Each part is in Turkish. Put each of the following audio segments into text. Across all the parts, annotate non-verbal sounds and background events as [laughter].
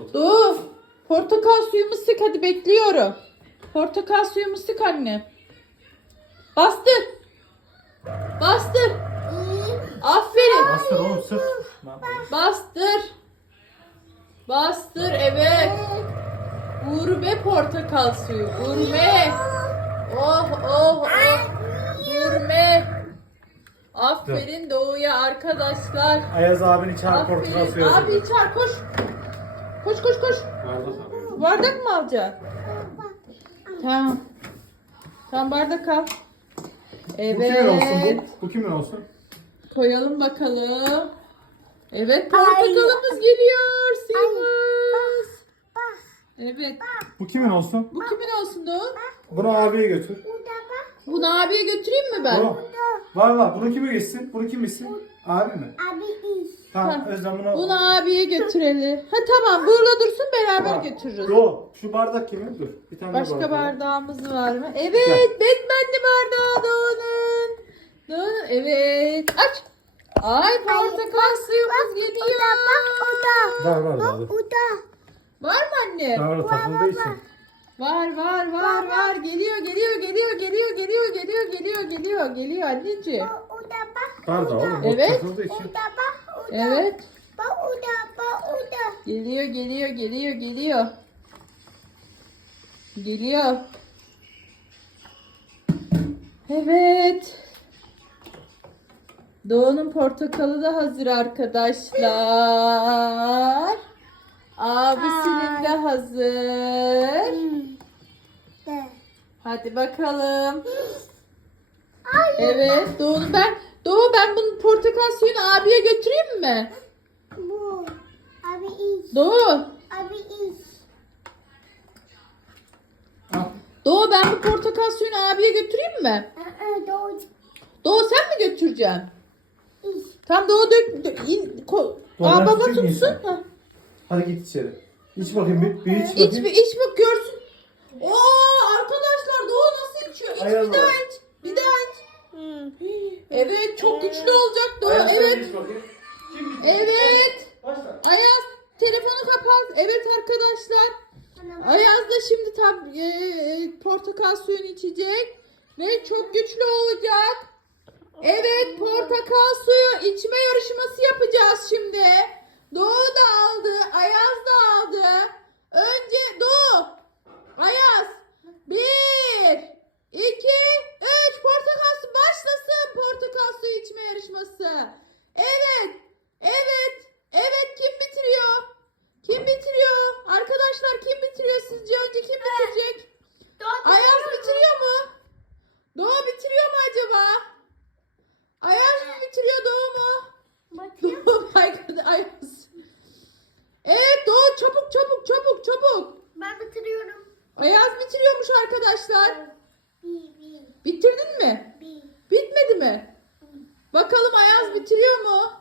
Portakal. Doğu. Portakal suyumu sık hadi bekliyorum. Portakal suyumu sık anne. Bastır. Bastır. Aferin. Bastır oğlum sık. Bastır. Bastır evet. Gurme portakal suyu. Gurme. Oh oh oh. Gurme. Aferin Doğu'ya arkadaşlar. Ayaz abin içer portakal Aferin. suyu Abi içer koş. Koş koş koş. Bardak mı alacaksın? Tamam. Tamam bardak al. Bu kimin olsun Evet. bu? Bu kimin olsun? Koyalım bakalım. Evet portakalımız geliyor. Sivas. Evet. Bu kimin olsun? Bu kimin olsun Doğu? Bunu abiye götür. Bunu abiye götüreyim mi ben? Bu. Var var. Bunu kime geçsin? Bunu kim içsin? Abi mi? Abi iş. Tamam. Özlem bunu... Bunu abiye götürelim. Ha tamam burada dursun beraber Tamam. götürürüz. Yo, şu bardak kimin? Dur. Bir tane daha Başka bardak. bardağımız var mı? Evet, Batman'li bardağı Doğu'nun. Doğu'nun, evet. Aç. Ay portakal suyumuz geliyor. Var var var. dur. O da. Var mı anne? Daha öyle takıldığı için. Var var var var. Geliyor geliyor geliyor geliyor geliyor geliyor geliyor geliyor geliyor anneciğim. O da bak. Var da oğlum. Evet. Takıldığı O için. da bak. Evet. Bak o da bak o da. Geliyor geliyor geliyor geliyor. Geliyor. Evet. Doğu'nun portakalı da hazır arkadaşlar. Abisinin de hazır. Hadi bakalım. [laughs] Evet Doğu'nun ben Doğu ben bunun portakal suyunu abiye götüreyim mi? Bu. Abi iş. Doğu. Abi. Al. Doğu ben bu portakal suyunu abiye götüreyim mi? Aa, doğru. Doğu sen mi götüreceksin? Tam Doğu dök, dök in, ko, Doğu, Aa, ben baba tutsun. Ha. Hadi git içeri. İç bakayım bir, bir iç İç bakayım. bir iç bak görsün. Oo arkadaşlar Doğu nasıl içiyor? İç Ayağına bir daha iç. Bakayım. Kim içecek? Evet. Başla. Ayaz telefonu kapat. Evet arkadaşlar. Ayaz da şimdi tab e, e, portakal suyunu içecek ve çok güçlü olacak. Evet portakal suyu içme yarışması yapacağız şimdi. Doğu da aldı, Ayaz da aldı. Önce Doğu, Ayaz. Bir, iki, üç. Portakal su başlasın. Portakal suyu içme yarışması. Evet, evet, evet. Kim bitiriyor? Kim bitiriyor? Arkadaşlar kim bitiriyor sizce? Önce kim bitirecek? Ayaz bitiriyor mu? Doğu bitiriyor mu acaba? Ayaz mı bitiriyor Doğu mu? Bakayım. Doğu baygın Ayaz. Evet Doğu çabuk çabuk çabuk çabuk. Ben bitiriyorum. Ayaz bitiriyormuş arkadaşlar. Bitirdin mi? Bitmedi mi? Bakalım Ayaz bitiriyor mu?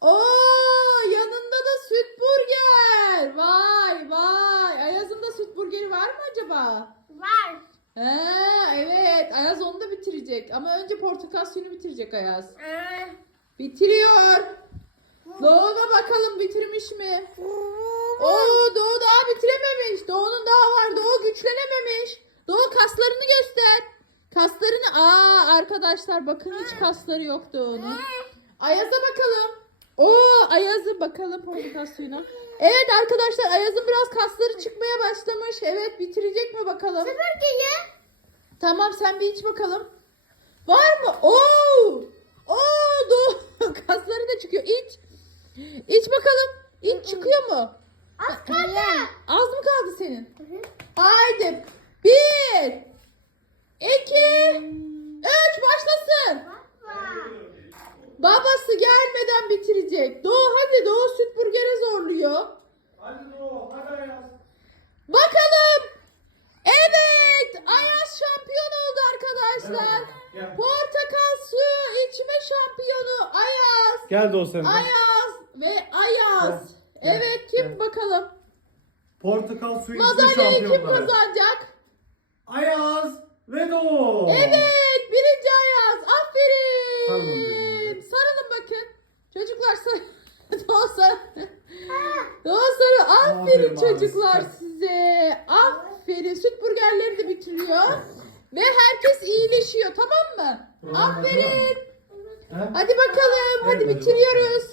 Oo yanında da süt burger. Vay vay. Ayaz'ın da süt burgeri var mı acaba? Var. Ha, evet. Ayaz onu da bitirecek. Ama önce portakal suyunu bitirecek Ayaz. Aa. Bitiriyor. Doğu da bakalım bitirmiş mi? Oo Doğu daha bitirememiş. Doğu'nun daha var. Doğu güçlenememiş. Doğu kaslarını göster. Kaslarını aa arkadaşlar bakın hiç kasları yok Doğu'nun. Ayaz'a bakalım. Oo Ayaz'a bakalım portakal suyuna. Evet arkadaşlar Ayaz'ın biraz kasları çıkmaya başlamış. Evet bitirecek mi bakalım? Süpürgeyi. Tamam sen bir iç bakalım. Var mı? Oo! Oo! Doğu. [laughs] Kasları da çıkıyor. İç. İç bakalım. İç çıkıyor mu? Az kaldı. Az mı kaldı senin? Haydi. Bir. iki, Üç. Başlasın. Babası gelmeden bitirecek. Doğu hadi Doğu süt burgere zorluyor. Hadi Doğu, hadi Ayaz. Bakalım. Evet. Ayaz şampiyon oldu arkadaşlar. Gel. Portakal suyu içme şampiyonu Ayaz. Gel Doğu sen de. Ayaz ve Ayaz. Gel, gel, Evet bakalım? Portakal suyu içme Madalyayı kim şampiyonları. kazanacak? Ayaz ve Doğu. Evet birinci Ayaz. Sarılın Aferin. birbirinize. Sarılın bakın. Çocuklar sar Daha sonra, daha sonra aferin Aferin çocuklar abi. size. Aferin. Süt burgerleri de bitiriyor. Ve herkes iyileşiyor tamam mı? Aferin. He? Hadi bakalım. Hadi Evet, hadi bitiriyoruz.